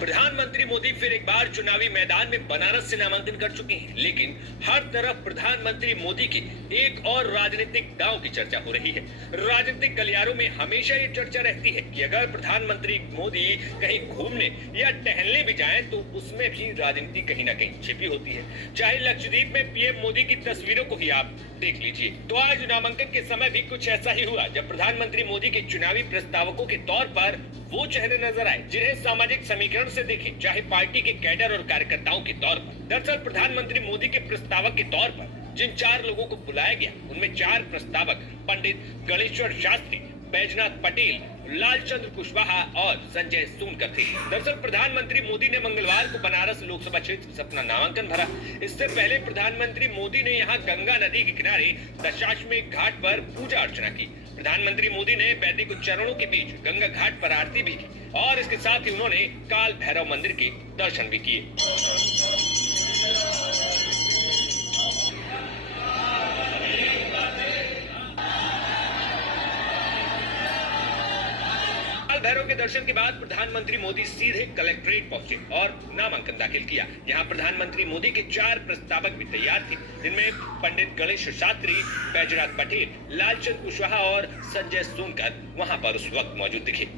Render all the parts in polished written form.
प्रधानमंत्री मोदी फिर एक बार चुनावी मैदान में बनारस से नामांकन कर चुके हैं, लेकिन हर तरफ प्रधानमंत्री मोदी की एक और राजनीतिक दांव की चर्चा हो रही है। राजनीतिक गलियारों में हमेशा ये चर्चा रहती है कि अगर प्रधानमंत्री मोदी कहीं घूमने या टहलने भी जाएं, तो उसमें भी राजनीति कहीं ना कहीं छिपी होती है। चाहे लक्षद्वीप में पीएम मोदी की तस्वीरों को ही आप देख लीजिए। तो आज नामांकन के समय भी कुछ ऐसा ही हुआ, जब प्रधानमंत्री मोदी के चुनावी प्रस्तावकों के तौर पर वो चेहरे नजर आए जिन्हें सामाजिक समीकरण से देखें, चाहे पार्टी के कैडर और कार्यकर्ताओं के तौर पर। दरअसल प्रधानमंत्री मोदी के प्रस्तावक के तौर पर जिन 4 लोगों को बुलाया गया, उनमें 4 प्रस्तावक पंडित गणेश्वर शास्त्री, बैजनाथ पटेल, लालचंद्र कुशवाहा और संजय सोनकर थे। दरअसल प्रधानमंत्री मोदी ने मंगलवार को बनारस लोकसभा क्षेत्र से अपना नामांकन भरा। इससे पहले प्रधानमंत्री मोदी ने यहां गंगा नदी के किनारे दशाश्वमेध घाट पर पूजा अर्चना की। प्रधानमंत्री मोदी ने वैदिक उच्चारणों के बीच गंगा घाट पर आरती भी की और इसके साथ ही उन्होंने काल भैरव मंदिर के दर्शन भी किए। भैरव के दर्शन के बाद प्रधानमंत्री मोदी सीधे कलेक्ट्रेट पहुंचे और नामांकन दाखिल किया। यहां प्रधानमंत्री मोदी के 4 प्रस्तावक भी तैयार थे, जिनमें पंडित गणेश शास्त्री, बैजनाथ पटेल, लालचंद कुशवाहा और संजय सोनकर वहां पर उस वक्त मौजूद दिखे।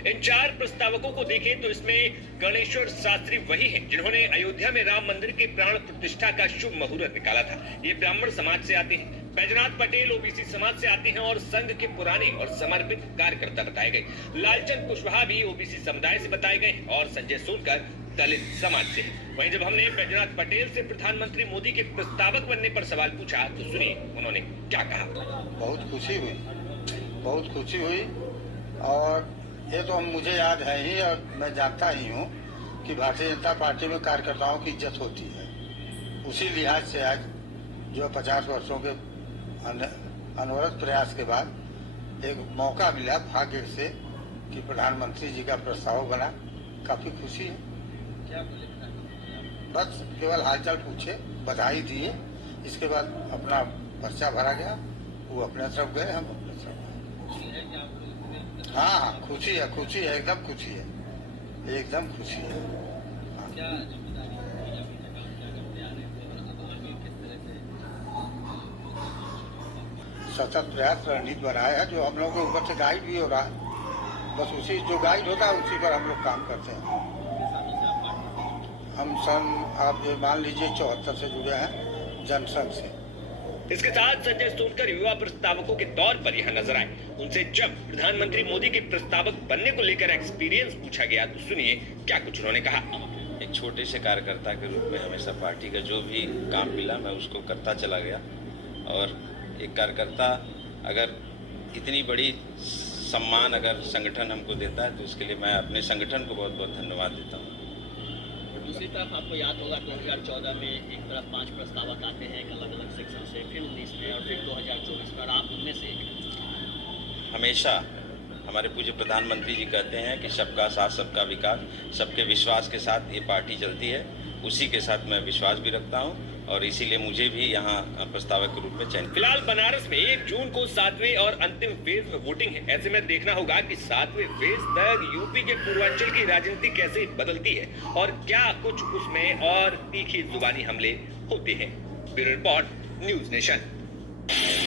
इन 4 प्रस्तावकों को देखें तो इसमें गणेश्वर शास्त्री वही हैं जिन्होंने अयोध्या में राम मंदिर के प्राण प्रतिष्ठा का शुभ मुहूर्त निकाला था। ये ब्राह्मण समाज से आते हैं। बैजनाथ पटेल ओबीसी समाज से आते हैं और संघ के पुराने और समर्पित कार्यकर्ता बताए गए। लालचंद कुशवाहा भी ओबीसी समुदाय से बताए गए और संजय सोनकर दलित समाज से है। वहीं जब हमने बैजनाथ पटेल से प्रधानमंत्री मोदी के प्रस्तावक बनने पर सवाल पूछा, तो सुनिए उन्होंने क्या कहा। बहुत खुशी हुई और ये तो मुझे याद है ही और मैं जानता ही हूँ कि भारतीय जनता पार्टी में कार्यकर्ताओं की इज्जत होती है। उसी लिहाज से आज जो 50 वर्षों के अनवरत प्रयास के बाद एक मौका मिला भाग्य से कि प्रधानमंत्री जी का प्रस्ताव बना, काफी खुशी है। क्या बस केवल हालचाल पूछे, बधाई दिए, इसके बाद अपना पर्चा भरा गया, वो अपने तरफ गए, हम अपने तरफ गए। हाँ, खुशी है, एकदम खुशी है, एकदम खुशी है। सतत प्रयास रणनीति बनाया है, जो हम लोगों के ऊपर से गाइड भी हो रहा है। बस उसी जो गाइड होता है उसी पर हम लोग काम करते हैं। हम आप मान लीजिए 74 से जुड़े हैं, जनसंघ से। इसके साथ संजय सोनकर युवा प्रस्तावकों के तौर पर यहाँ नजर आए। उनसे जब प्रधानमंत्री मोदी के प्रस्तावक बनने को लेकर एक्सपीरियंस पूछा गया, तो सुनिए क्या कुछ उन्होंने कहा। एक छोटे से कार्यकर्ता के रूप में हमेशा पार्टी का जो भी काम मिला मैं उसको करता चला गया, और एक कार्यकर्ता अगर इतनी बड़ी सम्मान अगर संगठन हमको देता है तो उसके लिए मैं अपने संगठन को बहुत बहुत धन्यवाद देता हूँ। दूसरी तरफ आपको याद होगा 2014 में एक तरफ 5 प्रस्तावक आते हैं अलग अलग सेक्शन से, फिर 19 में और फिर 2024 में, और आप उनमें से एक। हमेशा हमारे पूज्य प्रधानमंत्री जी कहते हैं कि सबका साथ सबका विकास, सबके विश्वास के साथ ये पार्टी चलती है। उसी के साथ मैं विश्वास भी रखता हूँ और इसीलिए मुझे भी यहाँ प्रस्तावक के रूप में चयन। फिलहाल बनारस में 1 जून को 7वें और अंतिम फेज में वोटिंग है। ऐसे में देखना होगा कि 7वें फेज तक यूपी के पूर्वांचल की राजनीति कैसे बदलती है और क्या कुछ उसमें और तीखी जुबानी हमले होते हैं। Bureau report, news nation.